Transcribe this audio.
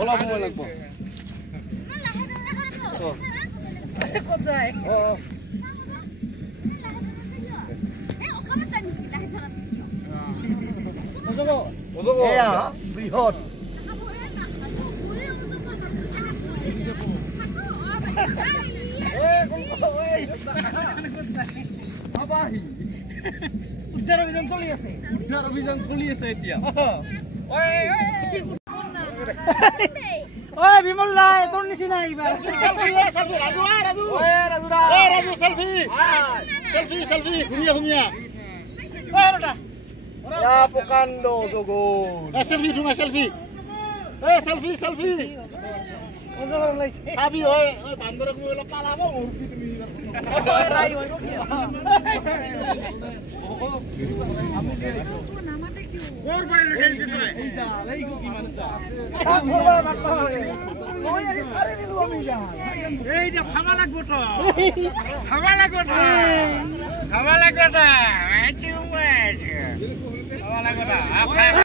অলপ সময় লাগব ক'ত যায় এয়া বৃহৎ উদ্ধাৰ অভিযান চলি আছে এতিয়া ঐ বিমল নাই তোৰ নিচিনা এইবাৰ selfie ঘুমিয়া ya pokando jogol selfie ঠুঙা selfie ওজৰ লাইছে চাবি হয় বান্দৰক মই অলপ পালাব মুৰ্গি তুমি ৰাই হৈ ওর বাইরে খেলতে নয় এই যা লাইগো কি মানুষটা ঘরবা মারতে হবে ওই আরে সারে দিলু আমি যা এই যে খাওয়া লাগবে তো খাওয়া লাগবে তো খাওয়া লাগবে তো খাওয়া লাগবে